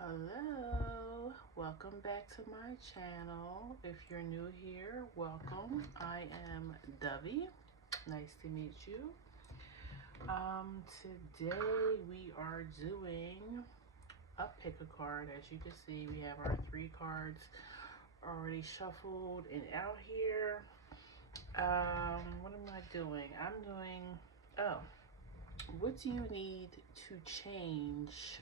Hello, welcome back to my channel. If you're new here, welcome. I am Dovey. Nice to meet you. Today we are doing a pick a card. As you can see, we have our 3 cards already shuffled and out here. What am I doing? Oh, what do you need to change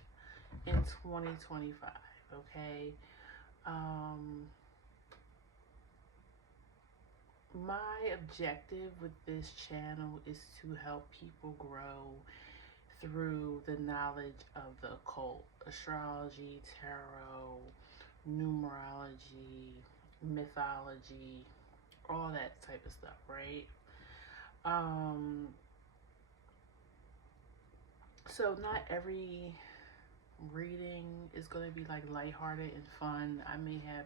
in 2025? Okay. Um, my objective with this channel is to help people grow through the knowledge of the occult, astrology, tarot, numerology, mythology, all that type of stuff, right? Um, so not every reading is going to be like lighthearted and fun. I may have,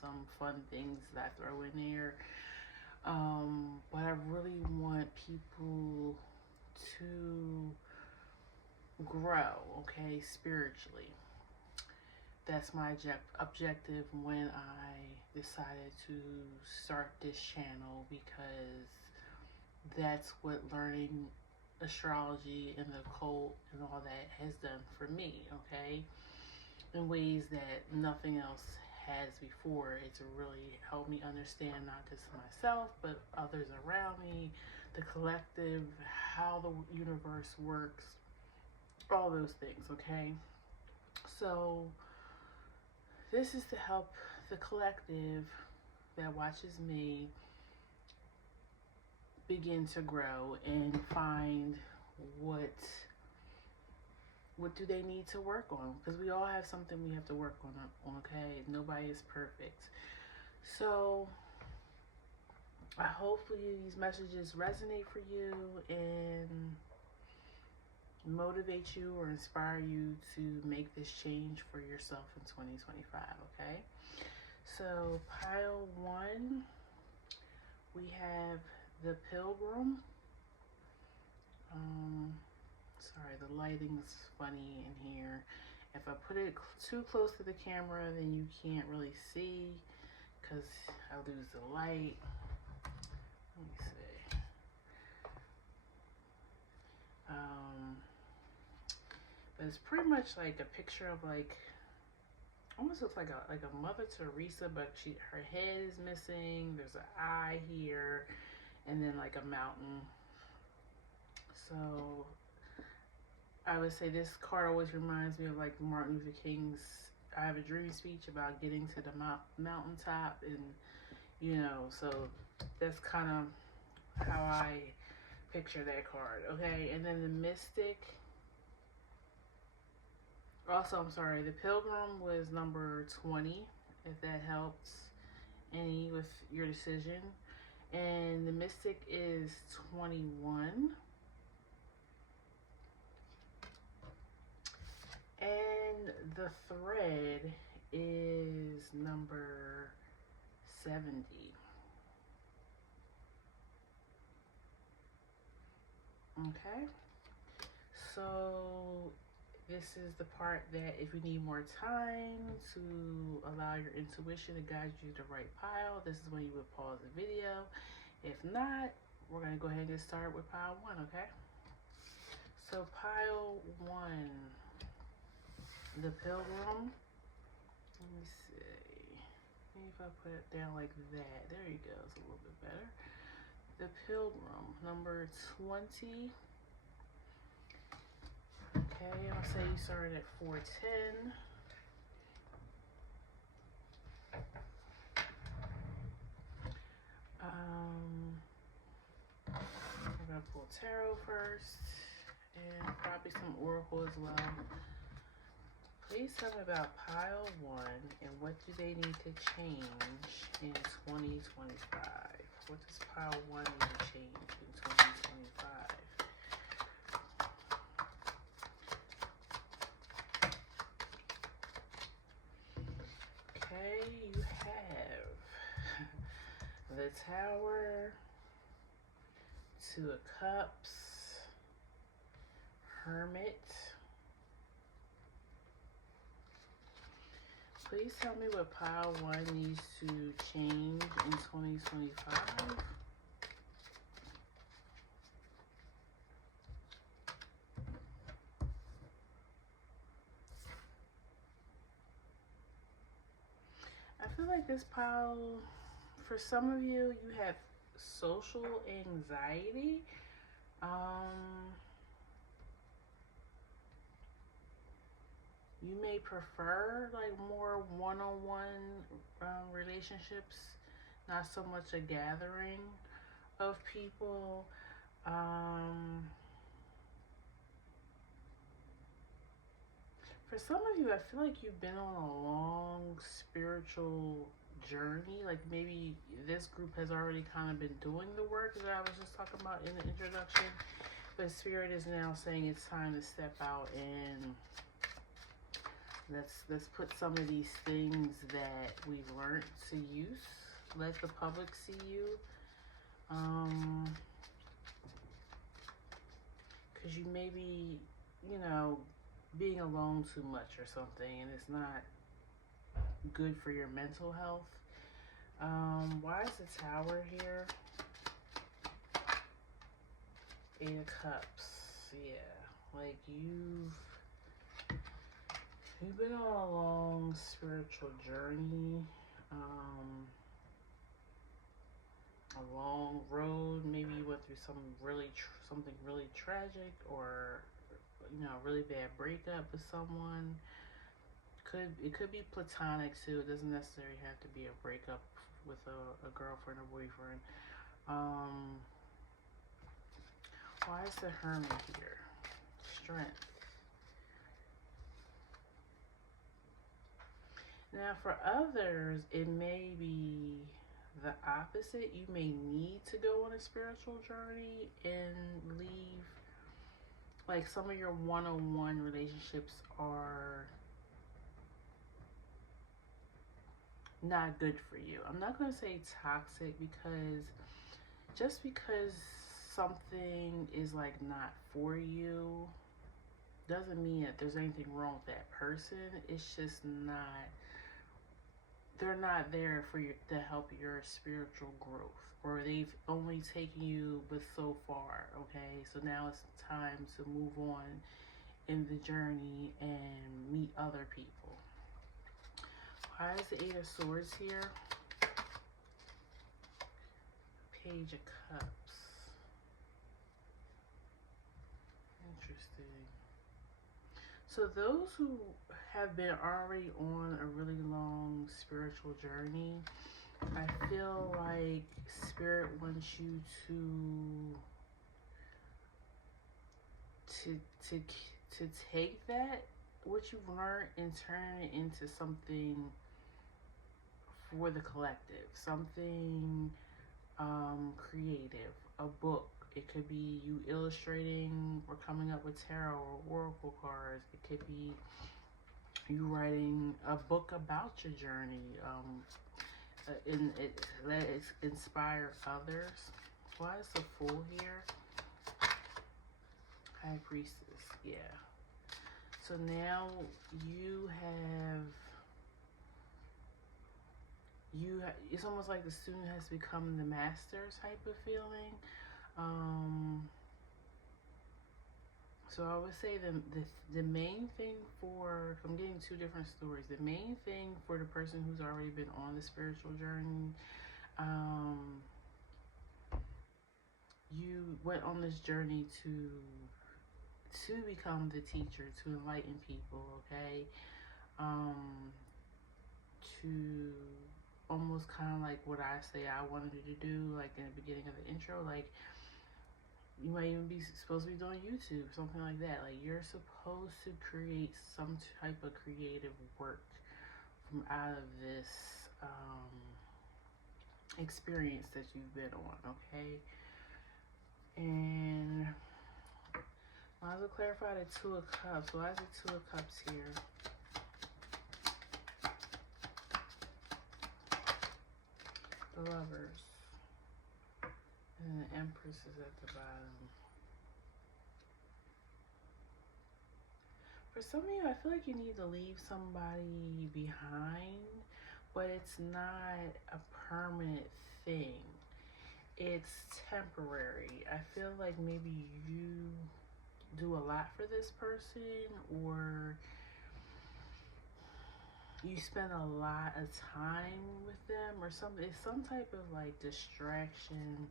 some fun things that I throw in there. But I really want people to grow, okay, spiritually. That's my objective when I decided to start this channel, because that's what learning astrology and the occult and all that has done for me, okay, in ways that nothing else has before. It's really helped me understand not just myself but others around me, the collective, how the universe works, all those things, okay? So this is to help the collective that watches me begin to grow and find what do they need to work on, because we all have something we have to work on, okay? Nobody is perfect. So hopefully these messages resonate for you and motivate you or inspire you to make this change for yourself in 2025, okay? So pile 1, we have the Pilgrim. Sorry, the lighting's funny in here. If I put it too close to the camera, then you can't really see because I lose the light. Let me see. But it's pretty much like a picture of, like, almost looks like a Mother Teresa, but her head is missing. There's an eye here, and then like a mountain. So I would say this card always reminds me of like Martin Luther King's "I Have a Dream" speech about getting to the mountaintop, and so that's kind of how I picture that card. Okay, and then the Mystic. Also, I'm sorry, the Pilgrim was number 20, if that helps any with your decision. And the Mystic is 21. And the Thread is number 70. Okay. So this is the part that if you need more time to allow your intuition to guide you to the right pile, this is when you would pause the video. If not, we're going to go ahead and get started with pile 1, okay? So pile 1, the Pilgrim. Let me see. Maybe if I put it down like that. There you go. It's a little bit better. The Pilgrim, number 20. Okay, I'll say you started at 410. I'm gonna pull tarot first, and probably some oracle as well. Please tell me about pile 1 and what do they need to change in 2025? What does pile 1 need to change in 2025? Okay, you have the Tower, 2 of Cups, Hermit, Please tell me what pile 1 needs to change in 2025. I feel like this pile, for some of you, you have social anxiety. You may prefer like more one-on-one relationships, not so much a gathering of people. For some of you, I feel like you've been on a long spiritual journey. Like maybe this group has already kind of been doing the work that I was just talking about in the introduction. But Spirit is now saying it's time to step out and let's put some of these things that we've learned to use. Let the public see you. Because you may be, you know, being alone too much or something, and it's not good for your mental health. Why is the Tower here? 8 of Cups. Yeah, like you've been on a long spiritual journey, a long road. Maybe you went through something really tragic, or you know, a really bad breakup with someone. It could be platonic too. It doesn't necessarily have to be a breakup with a girlfriend or boyfriend. Why is the Hermit here? Strength. Now for others, it may be the opposite. You may need to go on a spiritual journey and leave. Like some of your one-on-one relationships are not good for you. I'm not going to say toxic, because just because something is like not for you doesn't mean that there's anything wrong with that person. It's just not, they're not there for you to help your spiritual growth, or they've only taken you but so far. Okay, so now it's time to move on in the journey and meet other people. Why is the 8 of Swords here? Page of Cups. Interesting. So those who have been already on a really long spiritual journey, I feel like Spirit wants you to take that, what you've learned, and turn it into something for the collective, something creative, a book. It could be you illustrating or coming up with tarot or oracle cards. It could be you writing a book about your journey. Let it inspire others. Why is the Fool here? High Priestess. Yeah. So now you have, it's almost like the student has become the master type of feeling. So I would say the main thing for, I'm getting two different stories. The main thing for the person who's already been on the spiritual journey, you went on this journey to become the teacher, to enlighten people, okay? To almost kind of like what I say I wanted you to do, like in the beginning of the intro, like you might even be supposed to be doing YouTube, something like that. Like you're supposed to create some type of creative work from out of this experience that you've been on, okay? And might as well clarify the 2 of Cups. Why is the 2 of Cups here? The Lovers. And the Empress is at the bottom. For some of you, I feel like you need to leave somebody behind, but it's not a permanent thing. It's temporary. I feel like maybe you do a lot for this person, or you spend a lot of time with them, or something. It's some type of like distraction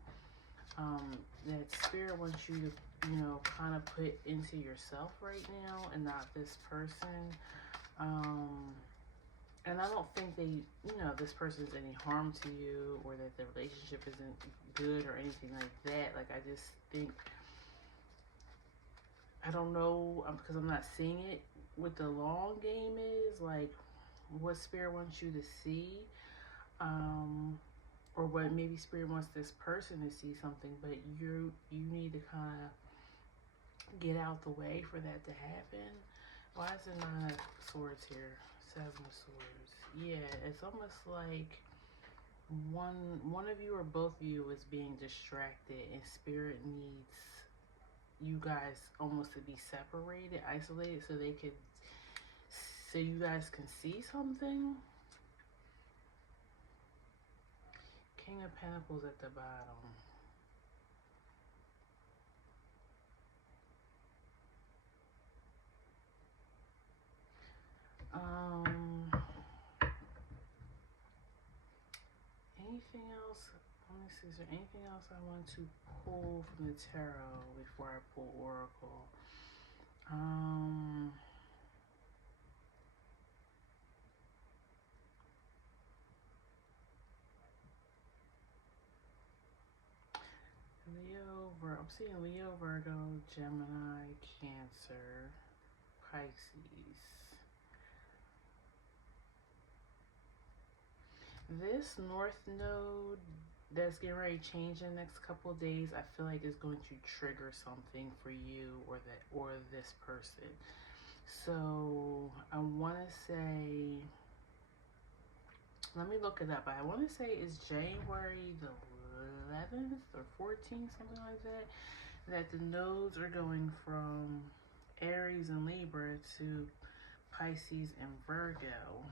that spirit wants you to, kind of put into yourself right now and not this person. And I don't think this person's any harm to you, or that the relationship isn't good or anything like that. Like, I just think, I don't know, because I'm not seeing it, what the long game is, like, what spirit wants you to see, or what maybe spirit wants this person to see something, but you need to kind of get out the way for that to happen. Why is it Nine of Swords here? Seven of Swords. Yeah, it's almost like one of you or both of you is being distracted, and spirit needs you guys almost to be separated, isolated, so you guys can see something. King of Pentacles at the bottom. Anything else? Let me see. Is there anything else I want to pull from the tarot before I pull Oracle? I'm seeing Leo, Virgo, Gemini, Cancer, Pisces. This North Node that's getting ready to change in the next couple of days, I feel like is going to trigger something for you or this person. So I want to say, let me look it up. I want to say it's January the 11th or 14th, something like that, that the nodes are going from Aries and Libra to Pisces and Virgo.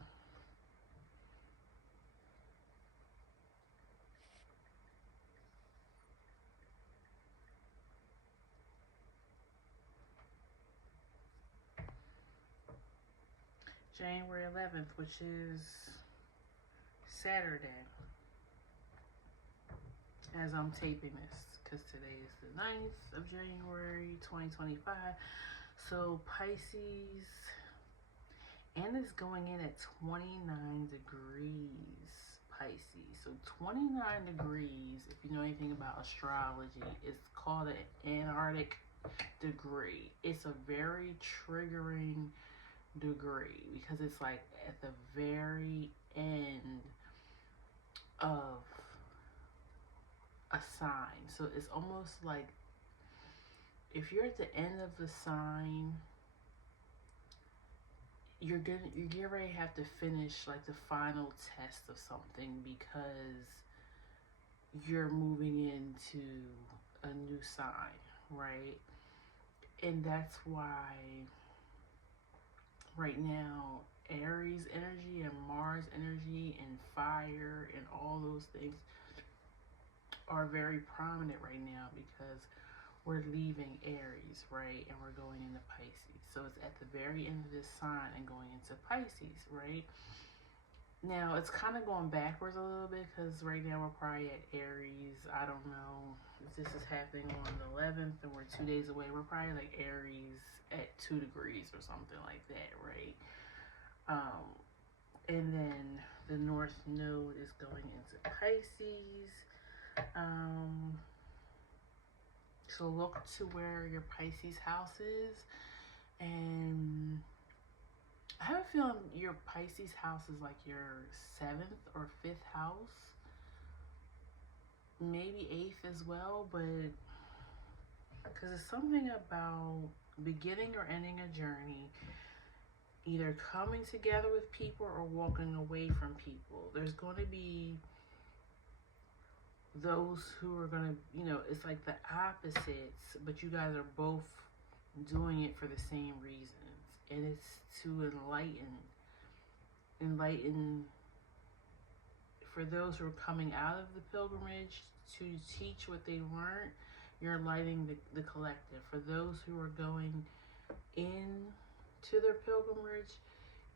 January 11th, which is Saturday, as I'm taping this, because today is the 9th of January 2025. So Pisces, and it's going in at 29 degrees Pisces. So 29 degrees, if you know anything about astrology, it's called an Antarctic degree. It's a very triggering degree because it's like at the very end of a sign. So it's almost like if you're at the end of the sign, you're getting ready to have to finish like the final test of something, because you're moving into a new sign, right? And that's why right now Aries energy and Mars energy and fire and all those things are very prominent right now, because we're leaving Aries, right? And we're going into Pisces. So it's at the very end of this sign and going into Pisces, right? Now, it's kind of going backwards a little bit, because right now we're probably at Aries. I don't know if this is happening on the 11th and we're 2 days away. We're probably like Aries at 2 degrees or something like that, right? And then the North Node is going into Pisces. So look to where your Pisces house is, and I have a feeling your Pisces house is like your 7th or 5th house, maybe 8th as well, but because it's something about beginning or ending a journey, either coming together with people or walking away from people. There's going to be those who are going to, it's like the opposites, but you guys are both doing it for the same reasons. and it's to enlighten for those who are coming out of the pilgrimage to teach what they learned. You're enlightening the collective. For those who are going in to their pilgrimage,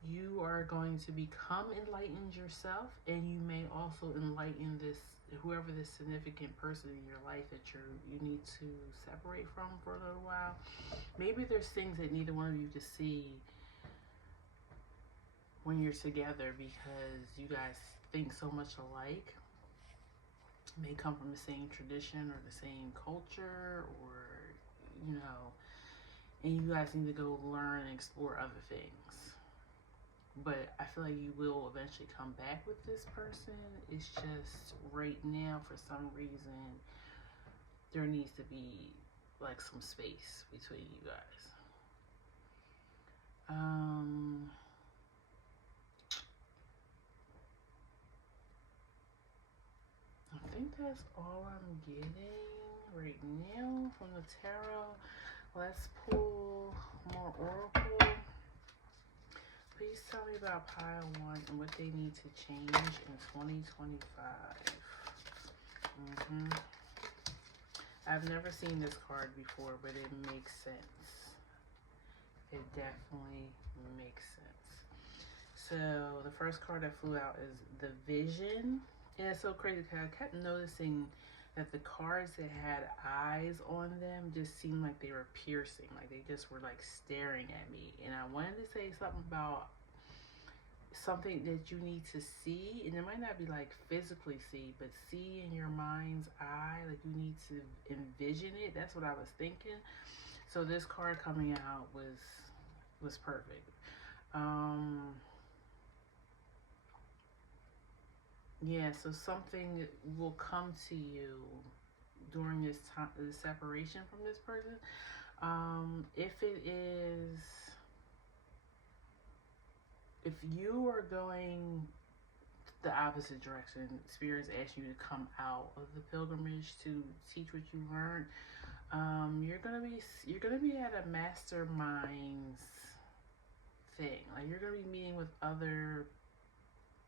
you are going to become enlightened yourself, and you may also enlighten this whoever this significant person in your life that you need to separate from for a little while. Maybe there's things that neither one of you can see when you're together because you guys think so much alike. May come from the same tradition or the same culture, or and you guys need to go learn and explore other things. But I feel like you will eventually come back with this person. It's just right now, for some reason, there needs to be like some space between you guys. I think that's all I'm getting right now from the tarot. Let's pull more oracle. Please tell me about pile 1 and what they need to change in 2025. I've never seen this card before, but it makes sense. It definitely makes sense. So the first card that flew out is the Vision. And it's so crazy because I kept noticing that the cards that had eyes on them just seemed like they were piercing, like they just were like staring at me. And I wanted to say something about something that you need to see, and it might not be like physically see, but see in your mind's eye, like you need to envision it. That's what I was thinking. So this card coming out was perfect. Yeah, so something will come to you during this time, the separation from this person. If you are going the opposite direction, spirits ask you to come out of the pilgrimage to teach what you learned. You're gonna be at a masterminds thing. Like you're gonna be meeting with other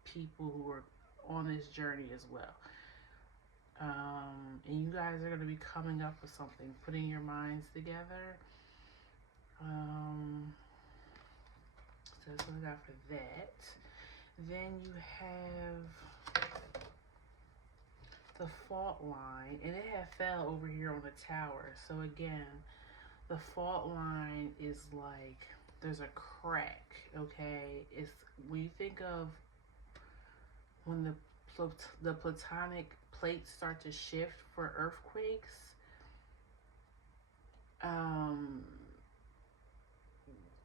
people who are on this journey as well. And you guys are gonna be coming up with something, putting your minds together. So that's what I got for that. Then you have the fault line, and it had fell over here on the tower. So again, the fault line is like there's a crack. Okay, it's when you think of when the platonic plates start to shift for earthquakes.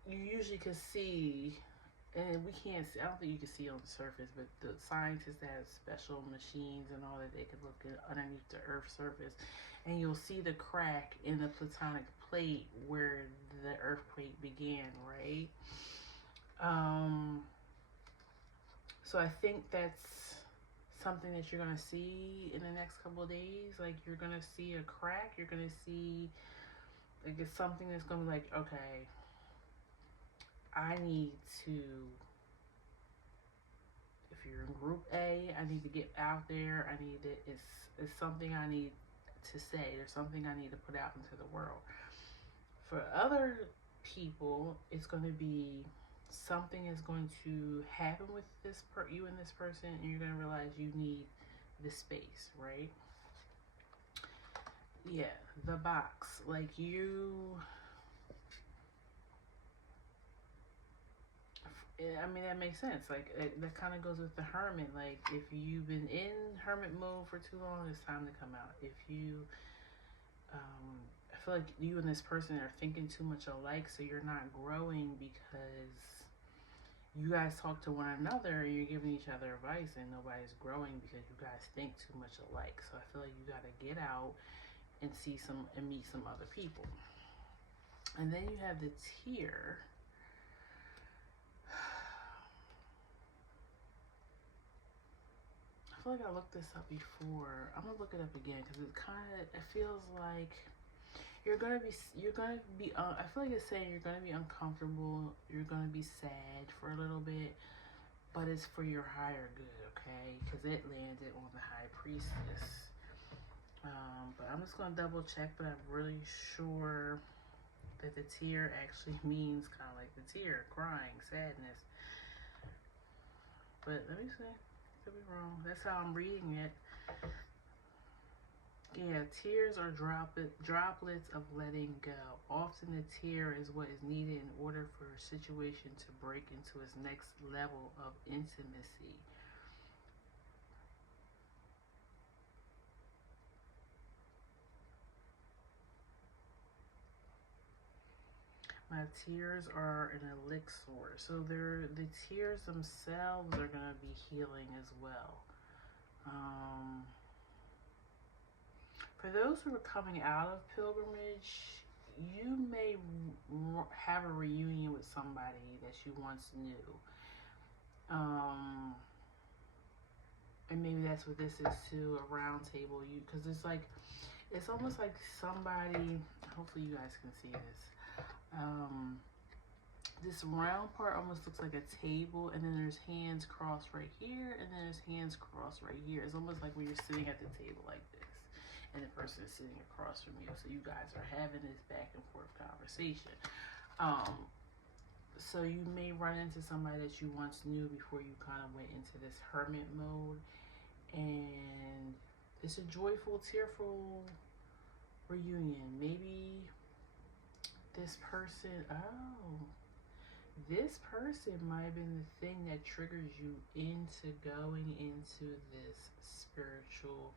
You usually can see, and we can't see, I don't think you can see on the surface, but the scientists have special machines and all that they can look at underneath the earth's surface, and you'll see the crack in the platonic plate where the earthquake began, right? So I think that's something that you're going to see in the next couple of days. Like you're going to see a crack, you're going to see like it's something that's going to be like, okay, I need to, if you're in group A, I need to get out there. I need to, it's something I need to say. There's something I need to put out into the world. For other people, it's going to be something is going to happen with you and this person, and you're going to realize you need the space, right? Yeah, the box. Like I mean, that makes sense. Like, that kind of goes with the hermit. Like, if you've been in hermit mode for too long, it's time to come out. If you, I feel like you and this person are thinking too much alike, so you're not growing because you guys talk to one another and you're giving each other advice, and nobody's growing because you guys think too much alike. So I feel like you got to get out and meet some other people. And then you have the tear. I feel like I looked this up before. I'm gonna look it up again because it feels like I feel like it's saying you're gonna be uncomfortable, you're gonna be sad for a little bit, but it's for your higher good, okay? Because it landed on the High Priestess. But I'm just gonna double check, but I'm really sure that the tear actually means kind of like the tear, crying, sadness. But let me see. Could be wrong. That's how I'm reading it. Yeah, tears are droplets of letting go. Often the tear is what is needed in order for a situation to break into its next level of intimacy. My tears are an elixir. So the tears themselves are going to be healing as well. For those who are coming out of pilgrimage, you may have a reunion with somebody that you once knew. And maybe that's what this is too, a round table. Because it's almost like somebody, hopefully you guys can see this. This round part almost looks like a table, and then there's hands crossed right here, and then there's hands crossed right here. It's almost like when you're sitting at the table like this, and the person is sitting across from you. So you guys are having this back and forth conversation. So you may run into somebody that you once knew before you kind of went into this hermit mode, and it's a joyful, tearful reunion. Maybe this person, this person might have been the thing that triggers you into going into this spiritual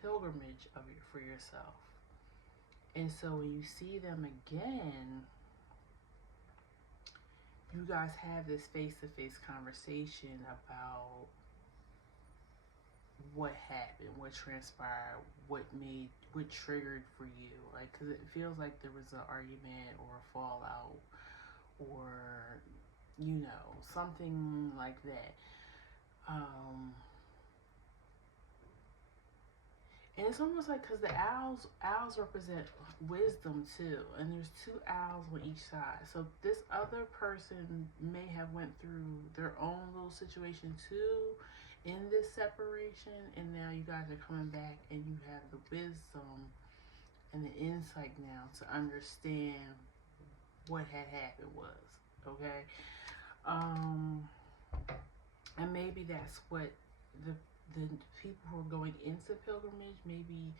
pilgrimage for yourself. And so when you see them again, you guys have this face-to-face conversation about what happened, what transpired, what triggered for you. Like, because it feels like there was an argument or a fallout or, something like that. And it's almost like, because the owls represent wisdom too, and there's two owls on each side. So this other person may have went through their own little situation too in this separation, and now you guys are coming back and you have the wisdom and the insight now to understand what had happened was, okay? And maybe that's what the people who are going into pilgrimage, maybe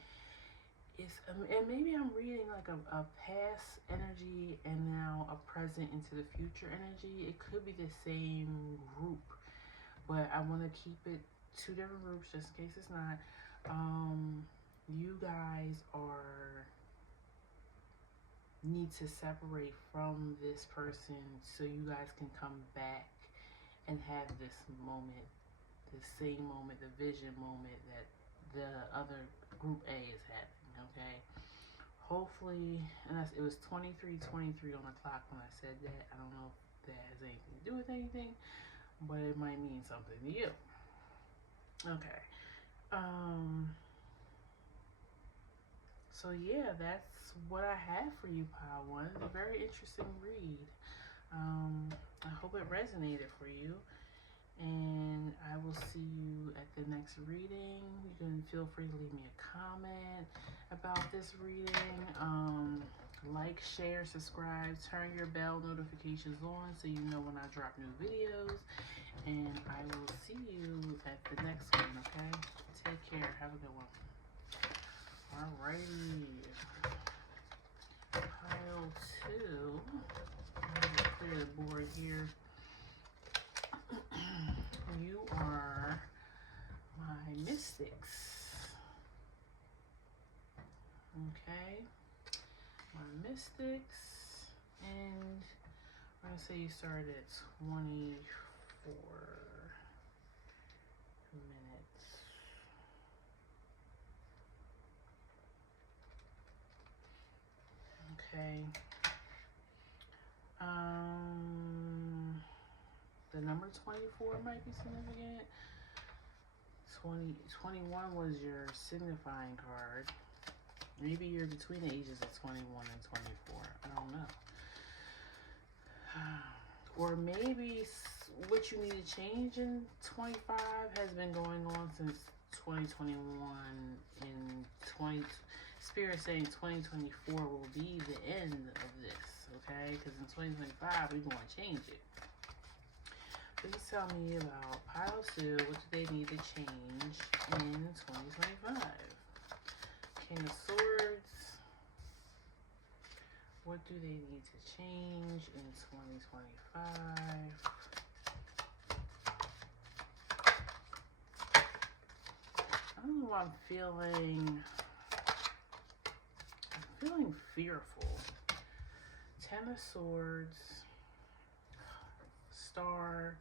and maybe I'm reading like a past energy and now a present into the future energy. It could be the same group, but I want to keep it two different groups just in case it's not. You guys need to separate from this person so you guys can come back and have this moment, the same moment, the vision moment that the other group A is having, okay? Hopefully, and it was 23:23 on the clock when I said that. I don't know if that has anything to do with anything, but it might mean something to you. Okay. So yeah, that's what I have for you, Pile One. It's a very interesting read. I hope it resonated for you. And I will see you at the next reading. You can feel free to leave me a comment about this reading. Like, share, subscribe, turn your bell notifications on so you know when I drop new videos. And I will see you at the next one, okay? Take care. Have a good one. Alrighty. Pile 2. Let me clear the board here. You are my mystics. Okay. My mystics. And I'm going to say you started at 24 minutes. Okay. The number 24 might be significant. 21 was your signifying card. Maybe you're between the ages of 21 and 24. I don't know. Or maybe what you need to change in 25 has been going on since 2021, and Spirit saying 2024 will be the end of this, okay? Because in 2025, we're going to change it. Please tell me about Pile 2. What do they need to change in 2025? King of Swords. What do they need to change in 2025? I don't know why I'm feeling fearful. Ten of Swords, Star,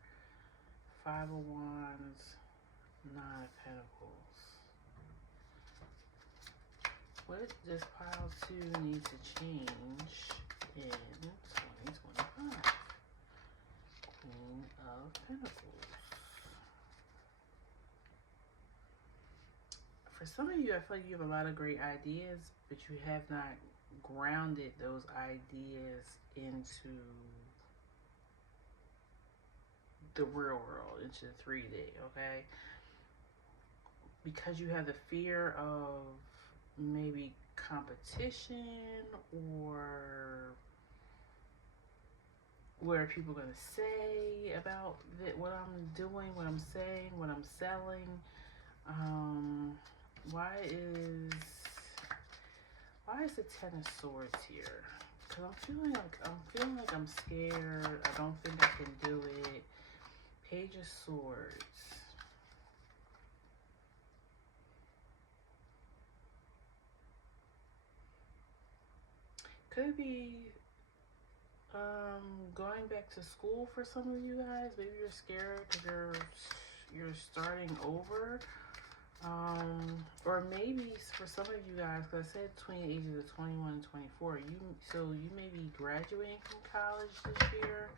Five of Wands, Nine of Pentacles. What does Pile 2 need to change in 2025? Queen of Pentacles. For some of you, I feel like you have a lot of great ideas, but you have not grounded those ideas into the real world, into the 3D, okay? Because you have the fear of maybe competition, or what are people going to say about what I'm doing, what I'm saying, what I'm selling. Why is the Ten of Swords here? Because I'm feeling like I'm scared. I don't think I can do it. Page of Swords. Could be going back to school for some of you guys. Maybe you're scared because you're starting over. Or maybe for some of you guys, because I said between the ages of 21 and 24, you may be graduating from college this year,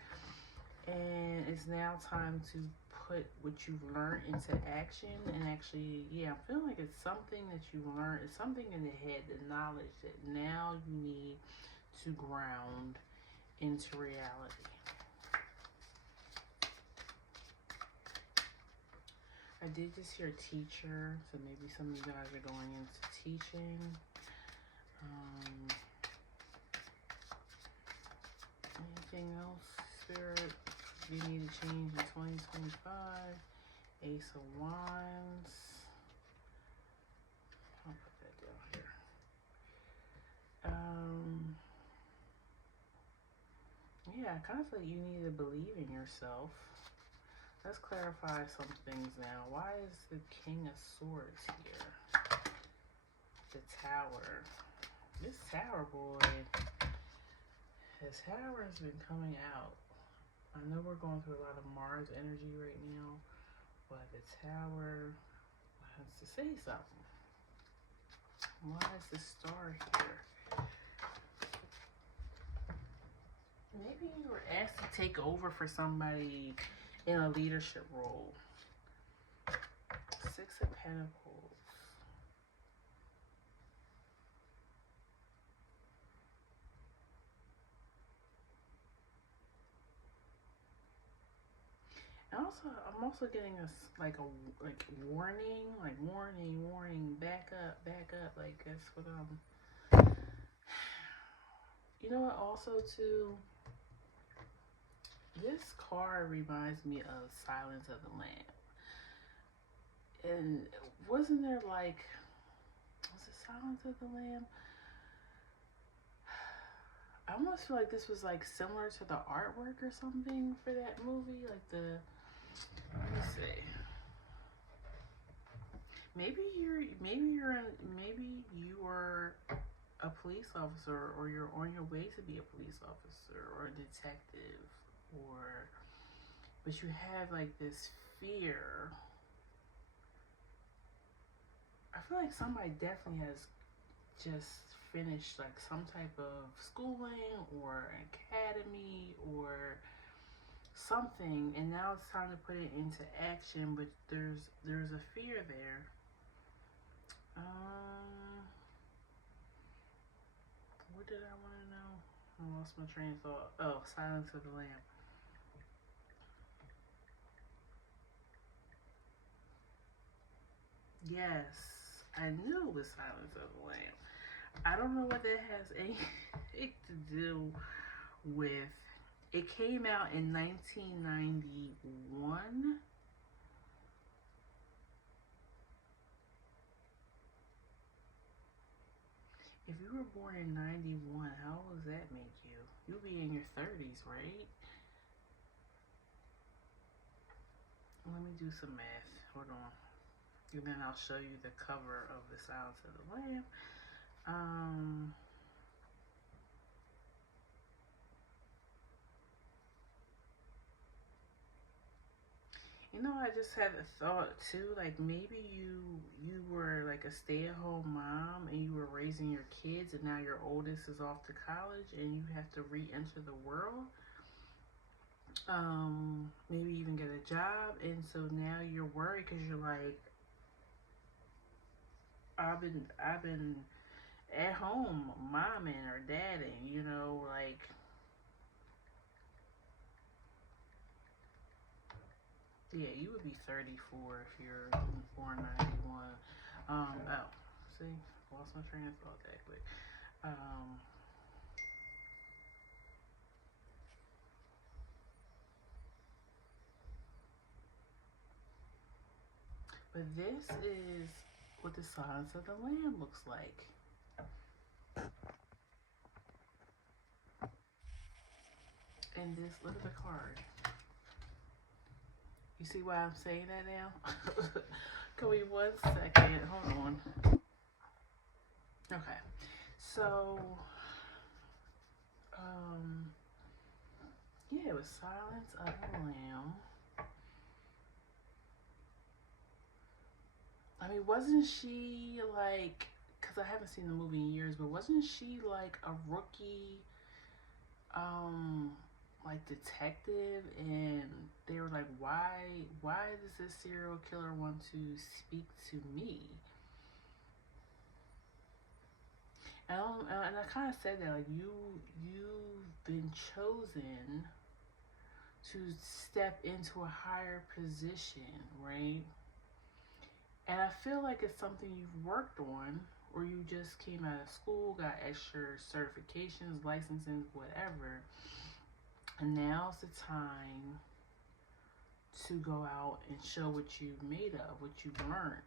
and it's now time to put what you've learned into action. And actually, yeah, I'm feeling like it's something that you learned. It's something in the head, the knowledge that now you need to ground into reality. I did just hear teacher, so maybe some of you guys are going into teaching. Anything else, Spirit, you need to change in 2025? Ace of Wands. I'll put that down here. Yeah, I kind of feel like you need to believe in yourself. Let's clarify some things now. Why is the King of Swords here? The Tower. This Tower, boy. His Tower has been coming out. I know we're going through a lot of Mars energy right now, but the Tower has to say something. Why is the Star here? Maybe you were asked to take over for somebody in a leadership role. Six of Pentacles. And also, I'm also getting a warning, back up. Like that's what you know what? Also, too, this card reminds me of Silence of the Lambs. And wasn't there was it Silence of the Lamb? I almost feel like this was like similar to the artwork or something for that movie. Like let me see. Maybe you are a police officer, or you're on your way to be a police officer or a detective, but you have like this fear. I feel like somebody definitely has just finished like some type of schooling or academy or something, and now it's time to put it into action, but there's a fear there. What did I want to know? I lost my train of thought. Oh, Silence of the Lamb. Yes, I knew it was Silence of the Lamb. I don't know what that has anything to do with. It came out in 1991. If you were born in 91, how old does that make you? You'll be in your 30s, right? Let me do some math. Hold on. And then I'll show you the cover of The Silence of the Lamb. Um, I just had a thought too. Like maybe you were like a stay-at-home mom and you were raising your kids, and now your oldest is off to college and you have to re-enter the world. Maybe even get a job, and so now you're worried because you're like, I've been at home momming or dadding, like, yeah, you would be 34 if you're born 91. Oh, see, lost my train of thought that quick. Um, but this is what the Silence of the Lamb looks like. And this, look at the card. You see why I'm saying that now? Give me 1 second. Hold on. Okay. So, yeah, it was Silence of the Lamb. I mean, wasn't she like, because I haven't seen the movie in years, but wasn't she like a rookie, um, like detective? And they were like, why does this serial killer want to speak to me? And I kind of said that, like, you've been chosen to step into a higher position, right? And I feel like it's something you've worked on, or you just came out of school, got extra certifications, licensing, whatever. And now's the time to go out and show what you've made of, what you've learned.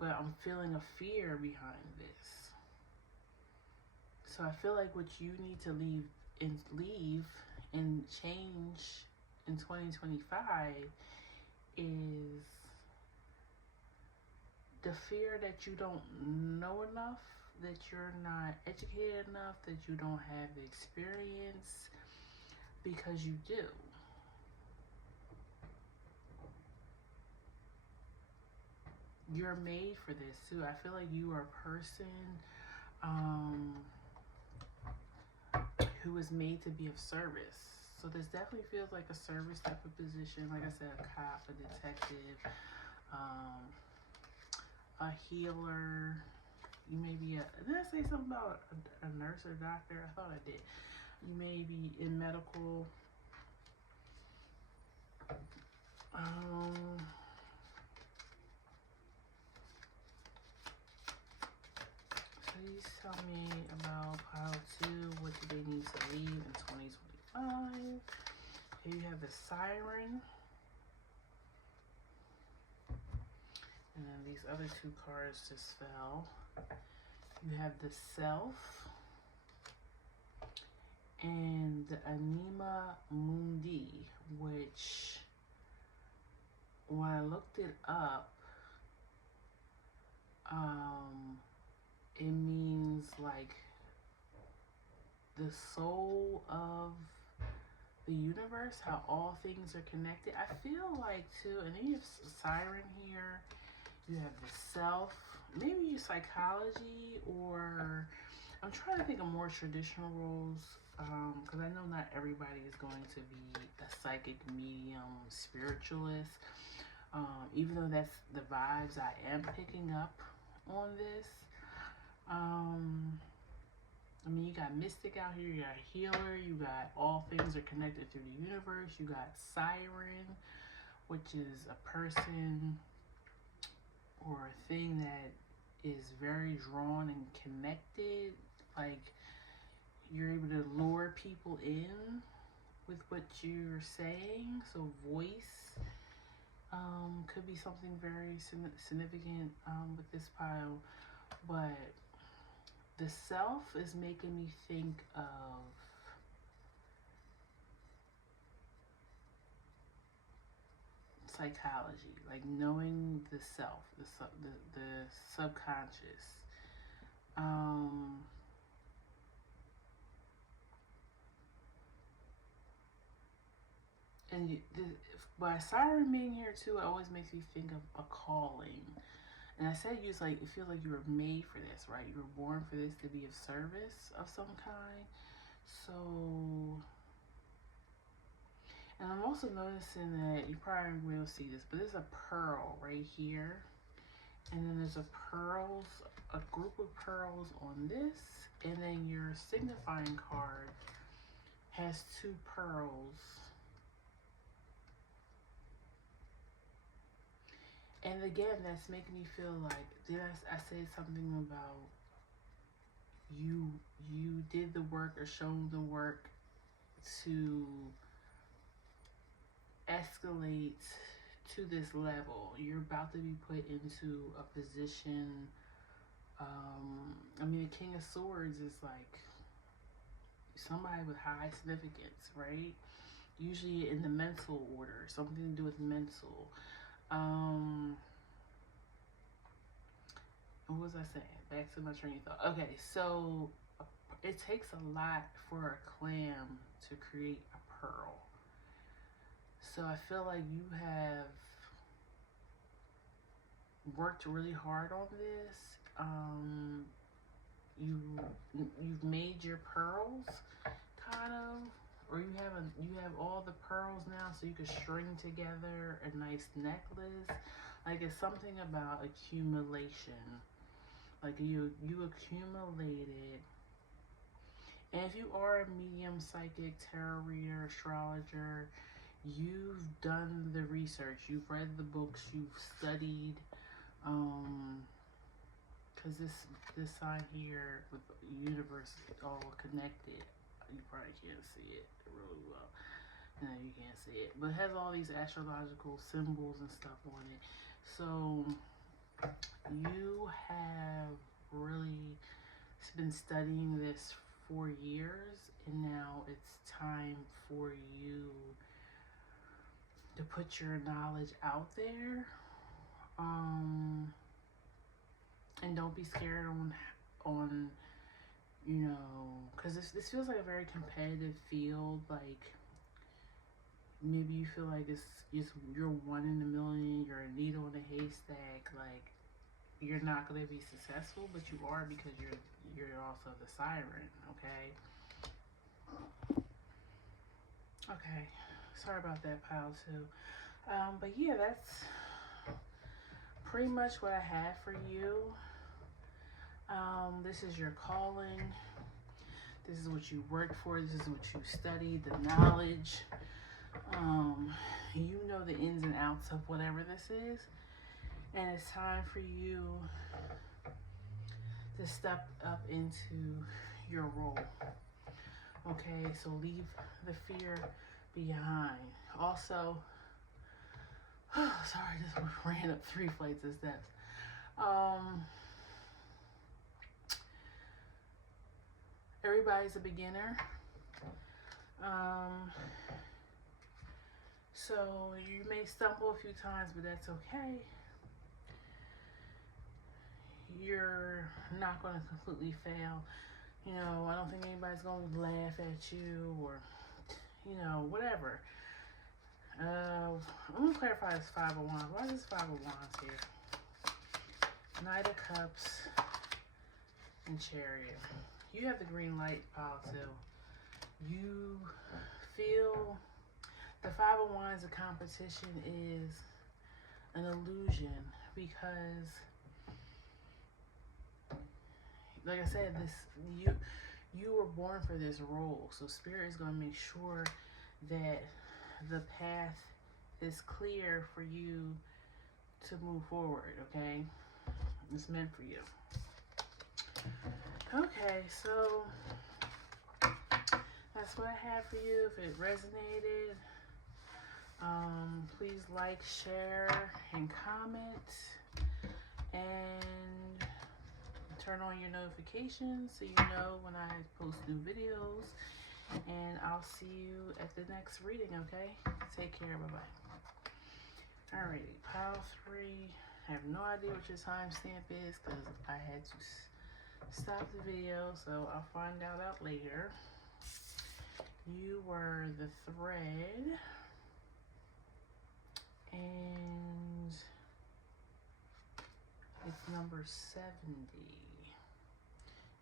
But I'm feeling a fear behind this. So I feel like what you need to leave and change in 2025 is the fear that you don't know enough, that you're not educated enough, that you don't have the experience, because you do. You're made for this too. I feel like you are a person who is made to be of service. So this definitely feels like a service type of position. Like I said, a cop, a detective, a healer. You may be did I say something about a nurse or doctor? I thought I did. You may be in medical. Please tell me about pile 2. What do they need to leave in 2025? Here you have the Siren. And then these other 2 cards just fell. You have the Self and the Anima Mundi, which when I looked it up, it means like the soul of the universe, how all things are connected. I feel like too, and then you have Siren here, you have the Self, maybe psychology, or I'm trying to think of more traditional roles, because I know not everybody is going to be a psychic medium, spiritualist, even though that's the vibes I am picking up on this. I mean, you got mystic out here, you got healer, you got all things are connected through the universe, you got siren, which is a person or a thing that is very drawn and connected. Like, you're able to lure people in with what you're saying. So voice could be something very significant with this pile. But the self is making me think of psychology, like knowing the self, the subconscious. Um, and by siren being here too, it always makes me think of a calling. And I said, you like it feels like you were made for this, right? You were born for this, to be of service of some kind. So, and I'm also noticing that you probably will see this, but there's a pearl right here, and then there's a group of pearls on this, and then your signifying card has two pearls. And again, that's making me feel like, did I say something about you did the work or shown the work to escalate to this level. You're about to be put into a position. I mean, the King of Swords is like somebody with high significance, right? Usually in the mental order, something to do with mental. What was I saying? Back to my train of thought. Okay, so it takes a lot for a clam to create a pearl. So I feel like you have worked really hard on this. You've made your pearls, kind of, or you have all the pearls now, so you can string together a nice necklace. Like, it's something about accumulation. Like you accumulated. And if you are a medium, psychic, tarot reader, astrologer, you've done the research, you've read the books, you've studied, because this sign here with the universe is all connected. You probably can't see it really well. No, you can't see it, but it has all these astrological symbols and stuff on it. So you have really been studying this for years, and now it's time for you to put your knowledge out there. And don't be scared on because this feels like a very competitive field. Like, maybe you feel like you're one in a million, you're a needle in a haystack. Like, you're not going to be successful, but you are, because you're also the siren. Okay, sorry about that, pile too. But yeah, that's pretty much what I had for you. This is your calling. This is what you worked for. This is what you studied, the knowledge. You know the ins and outs of whatever this is. And it's time for you to step up into your role. Okay, so leave the fear behind. Also, sorry, just ran up 3 flights of steps. Everybody's a beginner. So you may stumble a few times, but that's okay. You're not going to completely fail. I don't think anybody's going to laugh at you or, whatever. I'm going to clarify this Five of Wands. Why is this Five of Wands here? Knight of Cups and Chariot. You have the green light pile too. You feel the Five of Wands, the competition is an illusion, because like I said, you were born for this role. So Spirit is going to make sure that the path is clear for you to move forward, okay? It's meant for you. Okay, so that's what I have for you. If it resonated, please like, share, and comment. And turn on your notifications so you know when I post new videos. And I'll see you at the next reading, okay? Take care. Bye-bye. Alrighty, pile 3. I have no idea what your timestamp is because I had to stop the video, so I'll find out later. You were the thread, and it's number 70.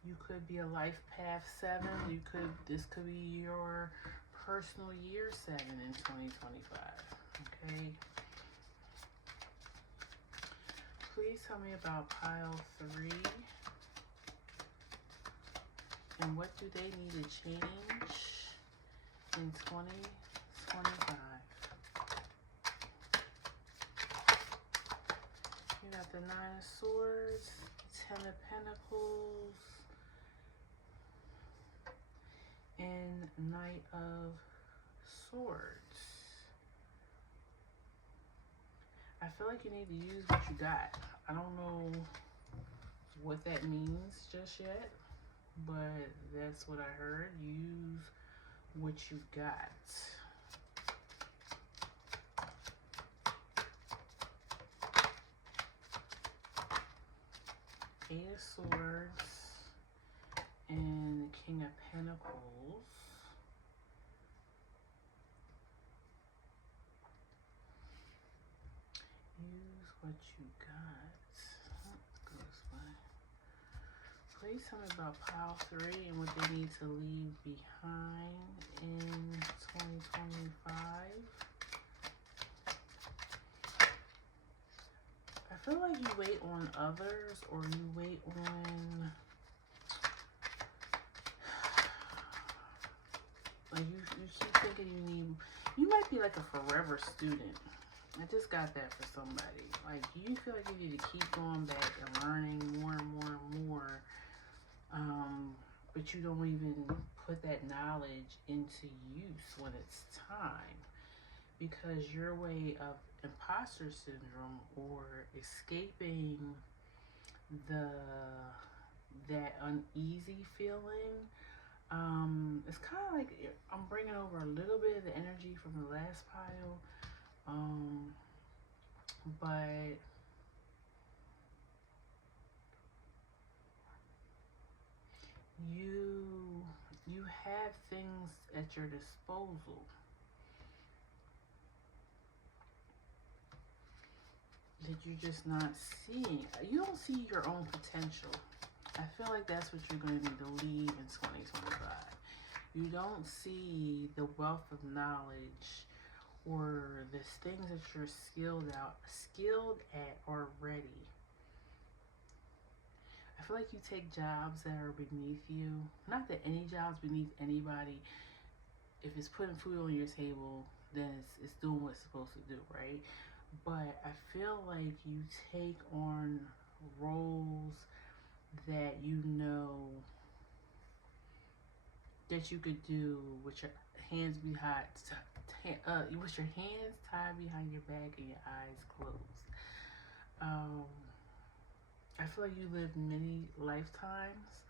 You could be a life path 7. This could be your personal year 7 in 2025. Okay. Please tell me about pile 3. And what do they need to change in 2025? You got the 9 of Swords, 10 of Pentacles, and Knight of Swords. I feel like you need to use what you got. I don't know what that means just yet, but that's what I heard. Use what you got. Eight of Swords and the King of Pentacles. Use what you got. Let's go this way. Please tell me about pile 3 and what they need to leave behind in 2025. I feel like you wait on others, or you wait on, like you keep thinking you might be like a forever student. I just got that for somebody. Like you feel like you need to keep going back and learning more and more and more. But you don't even put that knowledge into use when it's time, because your way of imposter syndrome or escaping that uneasy feeling, it's kind of like I'm bringing over a little bit of the energy from the last pile, but you have things at your disposal that you're just not seeing. You don't see your own potential. I feel like that's what you're going to need to leave in 2025. You don't see the wealth of knowledge or the things that you're skilled at already. I feel like you take jobs that are beneath you. Not that any job's beneath anybody. If it's putting food on your table, then it's doing what it's supposed to do, right? But I feel like you take on roles that you know that you could do with your hands behind, with your hands tied behind your back and your eyes closed. I feel like you live many lifetimes,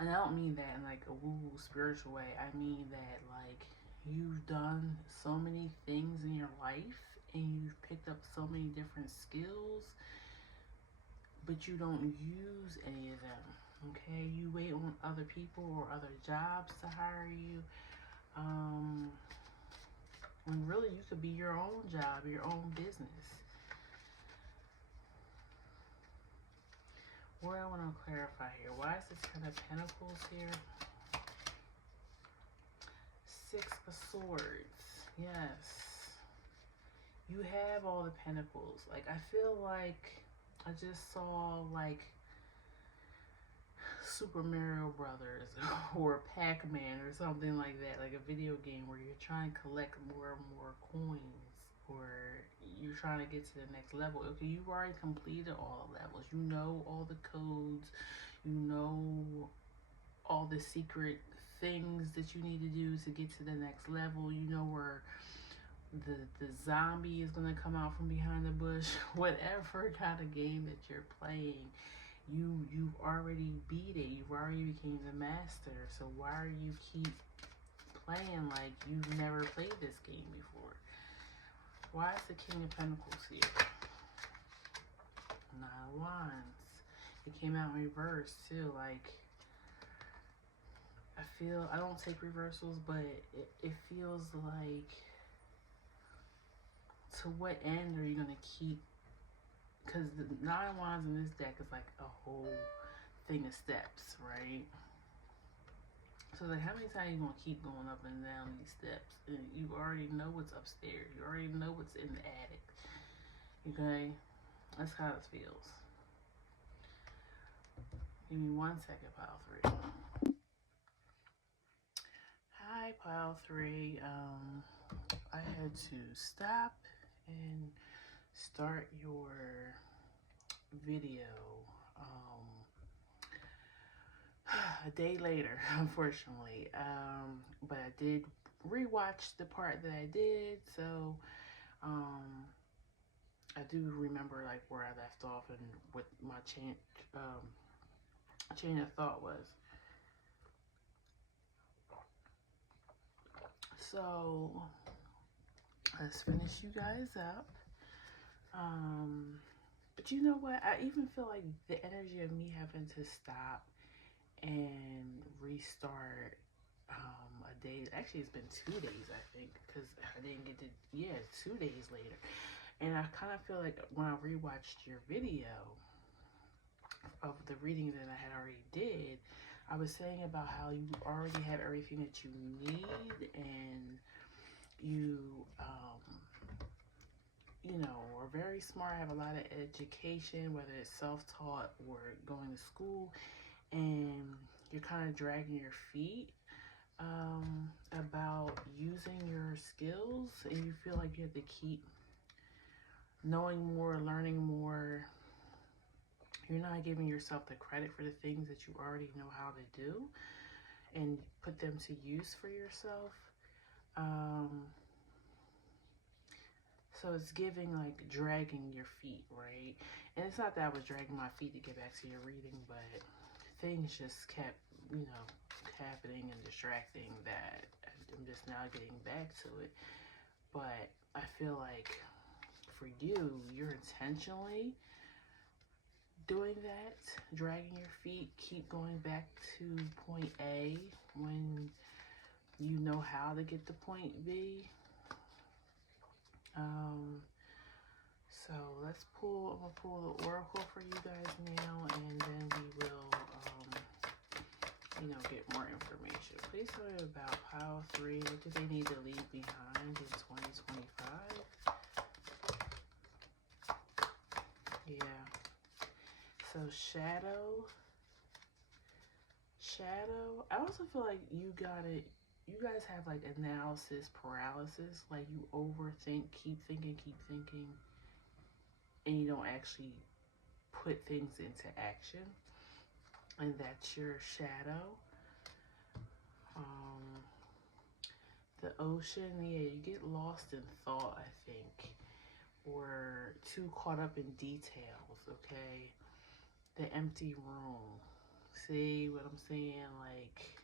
and I don't mean that in like a woo-woo spiritual way. I mean that like you've done so many things in your life and you've picked up so many different skills, but you don't use any of them. Okay, you wait on other people or other jobs to hire you, when really you could be your own job, your own business. What I want to clarify here, why is this 10 of Pentacles here? 6 of Swords. Yes, you have all the pentacles. Like I feel like I just saw like Super Mario Brothers or Pac-Man or something like that, like a video game where you're trying to collect more and more coins, or you're trying to get to the next level. Okay, you've already completed all the levels. You know all the codes. You know all the secret things that you need to do to get to the next level. You know where the zombie is gonna come out from behind the bush. Whatever kind of game that you're playing, you've already beat it. You've already became the master. So why are you keep playing like you've never played this game before? Why is the King of Pentacles here? Nine of Wands. It came out in reverse too. Like, I don't take reversals, but it feels like, to what end are you gonna keep? Because the Nine of Wands in this deck is like a whole thing of steps, right? So like, how many times are you gonna keep going up and down these steps? And you already know what's upstairs. You already know what's in the attic. Okay, that's how this feels. Give me 1 second, pile three. Hi, pile three. I had to stop and start your video a day later, unfortunately. But I did rewatch the part that I did, so I do remember like where I left off and what my chain of thought was. So let's finish you guys up. But you know what? I even feel like the energy of me having to stop and restart a day. Actually, it's been 2 days, I think, because I didn't get to. Yeah, 2 days later, and I kind of feel like when I rewatched your video of the reading that I had already did, I was saying about how you already have everything that you need, and you you know, are very smart, have a lot of education, whether it's self-taught or going to school, and you're kind of dragging your feet about using your skills, and you feel like you have to keep knowing more, learning more. You're not giving yourself the credit for the things that you already know how to do and put them to use for yourself. So it's giving like dragging your feet, right? And it's not that I was dragging my feet to get back to your reading, but things just kept, happening and distracting that I'm just now getting back to it. But I feel like for you, you're intentionally doing that, dragging your feet, keep going back to point A when you know how to get to point B. So let's I'm gonna pull the oracle for you guys now, and then we will, get more information. Please tell me about pile three. What do they need to leave behind in 2025? Yeah. So shadow. I also feel like you guys have like analysis paralysis. Like you overthink, keep thinking, and you don't actually put things into action. And that's your shadow. The ocean, yeah, you get lost in thought, I think, or too caught up in details, okay? The empty room. See what I'm saying? Like,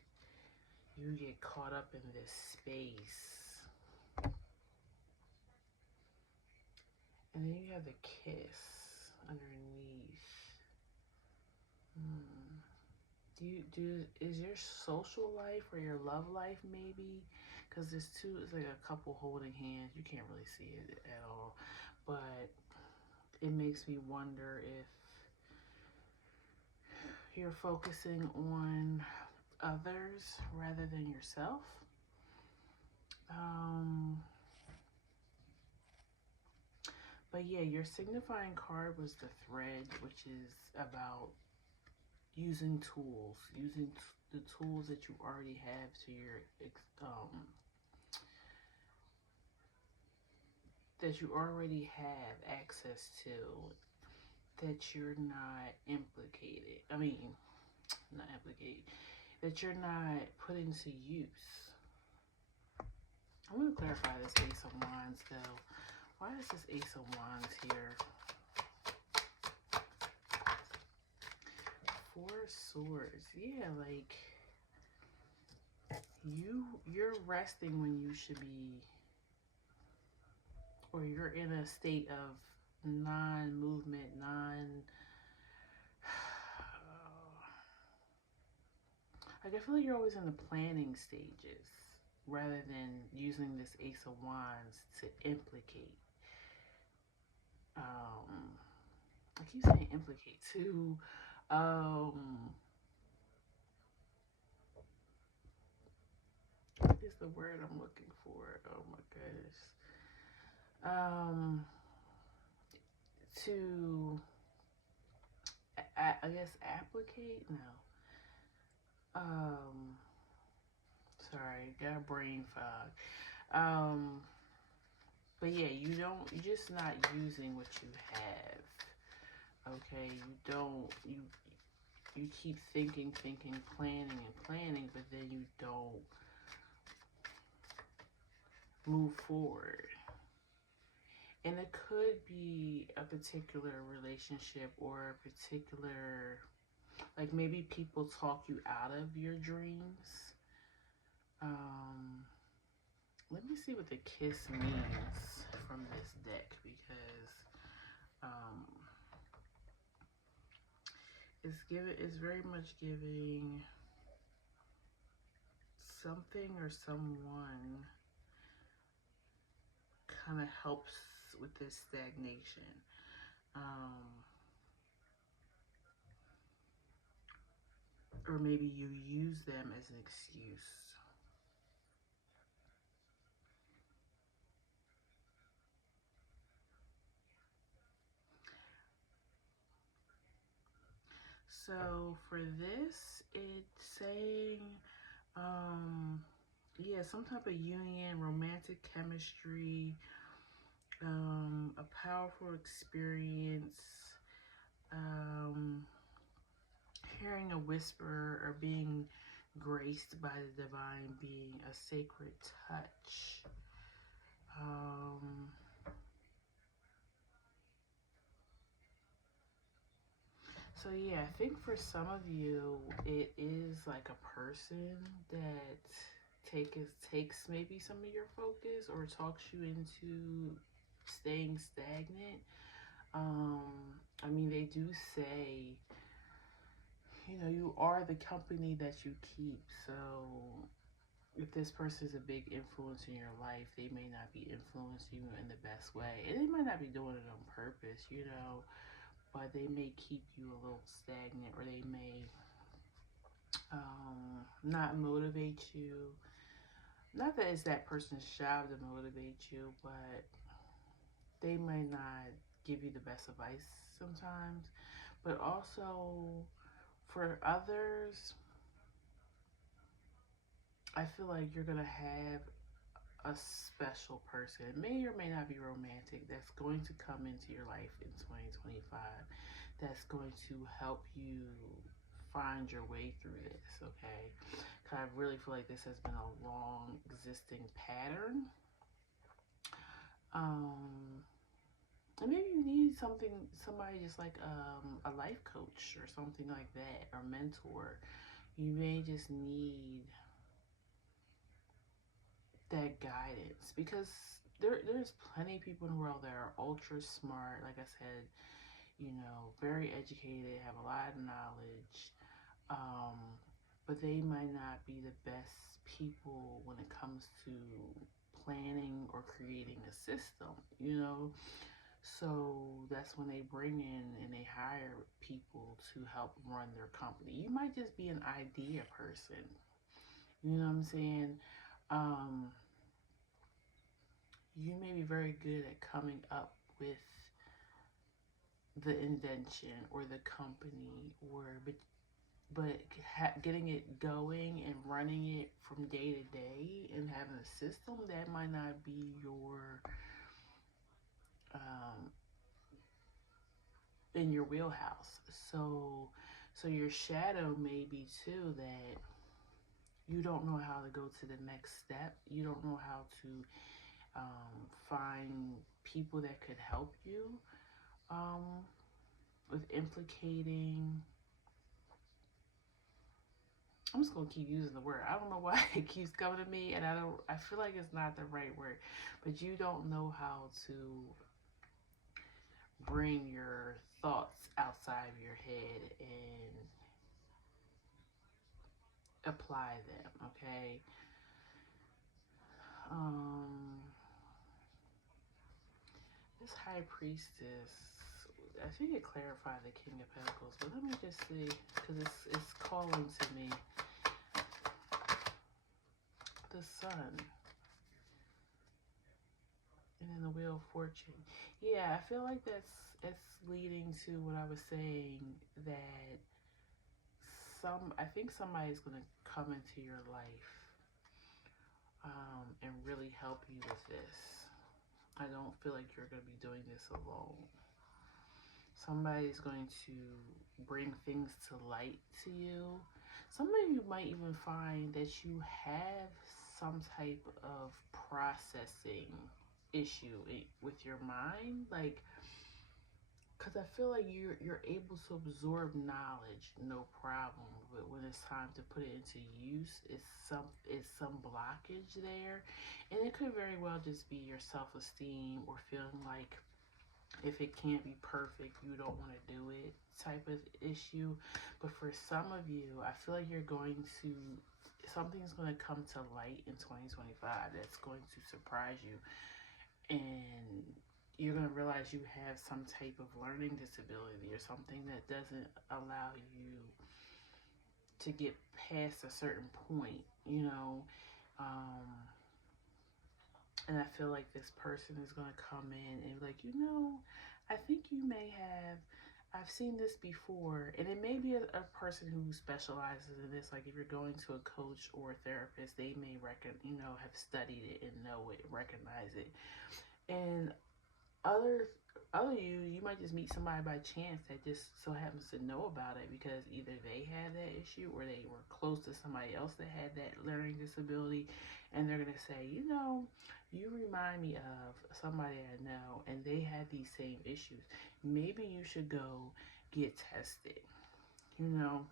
you get caught up in this space. And then you have the kiss underneath. Is your social life or your love life maybe? Because it's like a couple holding hands. You can't really see it at all. But it makes me wonder if you're focusing on others rather than yourself. But yeah, your signifying card was the thread, which is about using tools, using the tools that you already have to your that you already have access to, that you're not implicated. I mean, not implicated, that you're not putting to use. I'm going to clarify this Ace of Wands though. Why is this Ace of Wands here? Four Swords. Yeah, like you're resting when you should be, or you're in a state of non-movement, like I feel like you're always in the planning stages rather than using this Ace of Wands to implicate. I keep saying implicate too. What is the word I'm looking for? Oh my goodness. To I guess applicate? No. Um, sorry, got a brain fog. But yeah, you're just not using what you have. Okay, you keep thinking, planning and planning, but then you don't move forward. And it could be a particular relationship or a particular, like maybe people talk you out of your dreams. Let me see what the kiss means from this deck, because it's very much giving something or someone kind of helps with this stagnation. Or maybe you use them as an excuse. So for this, it's saying, yeah, some type of union, romantic chemistry, a powerful experience, hearing a whisper or being graced by the divine being, a sacred touch. So yeah, I think for some of you, it is like a person that takes maybe some of your focus or talks you into staying stagnant. I mean, they do say, you are the company that you keep. So if this person is a big influence in your life, they may not be influencing you in the best way. And they might not be doing it on purpose, but they may keep you a little stagnant, or they may not motivate you. Not that it's that person's job to motivate you, but they might not give you the best advice sometimes. But also for others, I feel like you're going to have a special person, it may or may not be romantic, that's going to come into your life in 2025, that's going to help you find your way through this, okay? Because I really feel like this has been a long existing pattern. And maybe you need somebody just like a life coach or something like that, or mentor. You may just need that guidance, because there's plenty of people in the world that are ultra smart, like I said, very educated, have a lot of knowledge, but they might not be the best people when it comes to planning or creating a system. So that's when they bring in and they hire people to help run their company. You might just be an idea person, you know what I'm saying? You may be very good at coming up with the invention or the company, but getting it going and running it from day to day and having a system, that might not be your um, in your wheelhouse. So your shadow may be too that you don't know how to go to the next step. You don't know how to find people that could help you um, with implicating. I'm just gonna keep using the word. I don't know why it keeps coming to me, and I feel like it's not the right word, but you don't know how to bring your thoughts outside of your head and apply them. Okay. Um, this high priestess, I think it clarified the King of Pentacles, but let me just see, because it's calling to me. The Sun, and then the Wheel of Fortune. Yeah, I feel like that's leading to what I was saying, that I think somebody's gonna come into your life and really help you with this. I don't feel like you're gonna be doing this alone. Somebody's going to bring things to light to you. Some of you might even find that you have some type of processing issue with your mind, like, because I feel like you're able to absorb knowledge no problem, but when it's time to put it into use, it's some blockage there, and it could very well just be your self-esteem, or feeling like if it can't be perfect, you don't want to do it type of issue. But for some of you, I feel like something's going to come to light in 2025 that's going to surprise you. And you're going to realize you have some type of learning disability, or something that doesn't allow you to get past a certain point, you know. Um, and I feel like this person is going to come in and be like, I think you may have, I've seen this before. And it may be a person who specializes in this. Like if you're going to a coach or a therapist, they may have studied it and know it, recognize it. And you might just meet somebody by chance that just so happens to know about it, because either they had that issue or they were close to somebody else that had that learning disability, and they're gonna say, you remind me of somebody I know, and they had these same issues. Maybe you should go get tested, you know.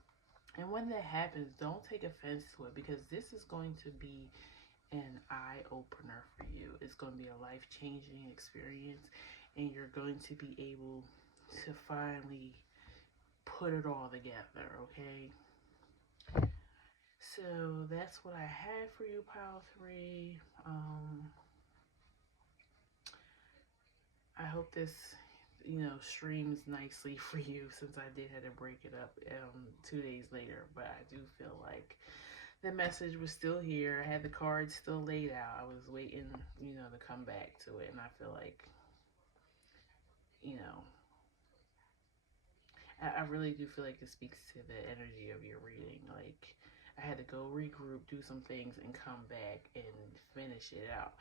And when that happens, don't take offense to it, because this is going to be an eye opener for you. It's going to be a life changing experience, and you're going to be able to finally put it all together, okay? So that's what I had for you, Pile 3. I hope this, streams nicely for you, since I did have to break it up 2 days later. But I do feel like the message was still here. I had the cards still laid out. I was waiting, to come back to it. And I feel like, you know, I really do feel like it speaks to the energy of your reading. Like, I had to go regroup, do some things, and come back and finish it out.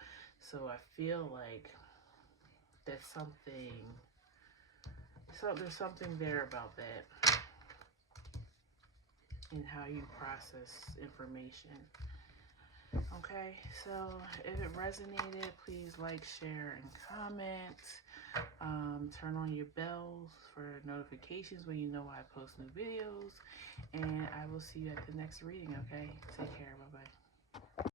So I feel like that's something, so there's something there about that, and how you process information. Okay, so if it resonated, please like, share, and comment. Turn on your bells for notifications when you know I post new videos. And I will see you at the next reading, okay? Take care. Bye-bye.